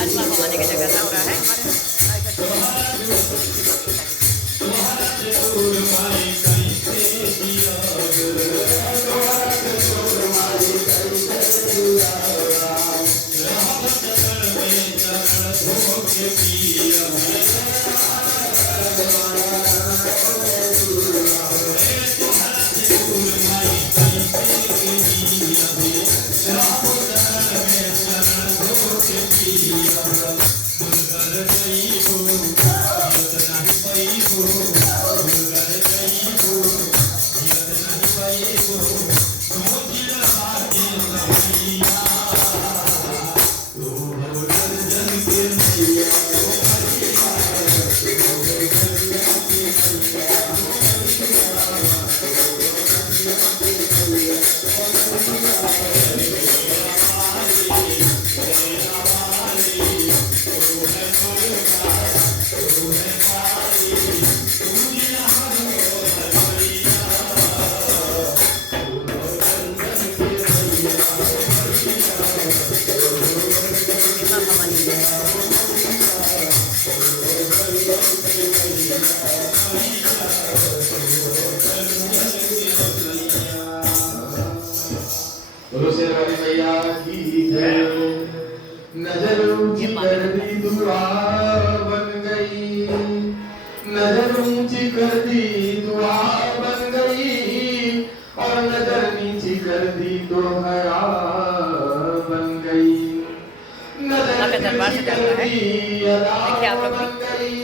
आज माँ भवानी की जगह हो रहा है बोलो शेरवाली मैया की जय। नजर ऊंची कर दी दुआ बन गई, नजर ऊंची कर दी दुआ बन गई, और नजर नीची कर दी तो हया बन गई। नजर दरबार से नीची कर दी अदा देखिए आप लोग बन गई,